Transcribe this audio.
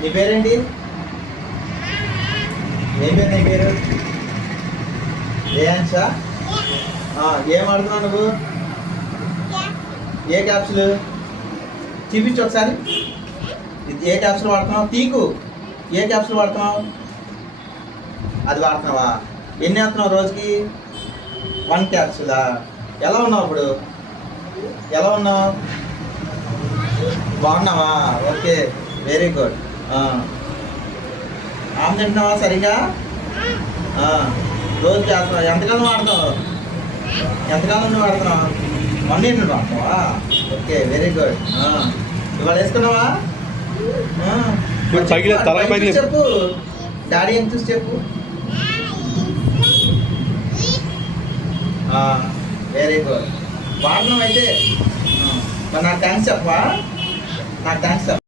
నీ పేరేంటి? ఏం పేరు నీ పేరు? రేయాన్షా? ఏం వాడుతున్నావు నువ్వు? ఏ క్యాప్సులు చూపించు ఒకసారి. ఏ క్యాప్సులు వాడుతున్నావు? తీకు. ఏ క్యాప్సులు వాడుతున్నావు? అది వాడుతున్నావా? ఎన్ని వేస్తున్నావు రోజుకి? 1 క్యాప్సులా? ఎలా ఉన్నావు ఇప్పుడు? ఎలా ఉన్నావు? బాగున్నావా? Okay, very good. ఆమె తింటున్నావా సరిగా? రోజు చేస్తున్నావు. ఎంతకాలం వాడుతున్నావు? ఎంతకాలం నుండి వాడుతున్నావు? 1 year నుండి వాడుతున్నావా? Okay, very good. ఇవాళ వేసుకున్నావా? చెప్పు. డాడీ ఏం చూసి చెప్పు. Very good. వాడినావు అయితే. మరి నాకు థ్యాంక్స్ చెప్పవా? నాకు థ్యాంక్స్ చెప్ప.